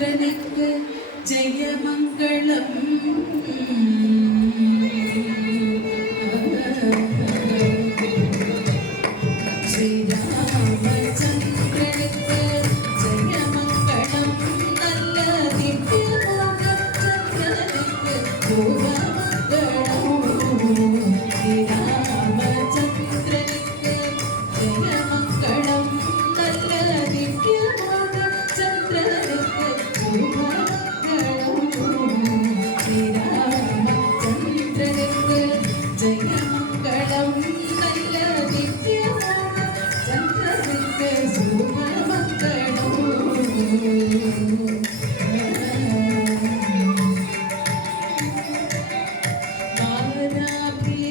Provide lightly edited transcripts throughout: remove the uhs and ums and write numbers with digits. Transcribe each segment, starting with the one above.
ராமச்சந்திரனுக்கு ஜெயமங்களம். ஸ்ரீராமச்சந்திரனுக்கு ஜெயமங்களம். நல்ல திவ்யமோகச்சந்திரனுக்கு சோகமங்களம். ஸ்ரீராமச்சந்திரனுக்கு ஜெயமங்களம். நல்ல திவ்யமோகச்சந்திரனுக்கு சோகமங்களம். ஸ்ரீராமச்சந்திரனுக்கு ஜெயமங்களம். நல்ல திவ்யமோகச்சந்திரனுக்கு சோகமங்களம்.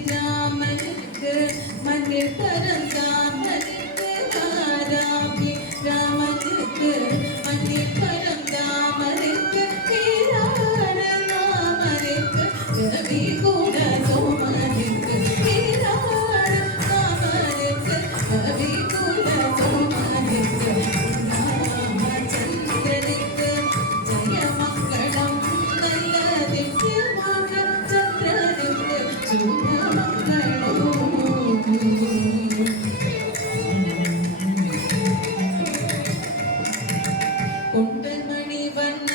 ராமனுக்கு மண்ணில் பரந்தாமனுக்கு ராமனுக்கு மண்ணில் பரந்தாமனுக்கு ராமனுக்கு ரவி கூட சோமனுக்கு ராமனுக்கு ரவி கூட சோமனுக்கு ராமச்சந்திரனுக்கு ஜெயமங்களம். நல்ல திவ்யமாக சந்திரனுக்கு சுபமங்களம். கொண்டமணி வண்ண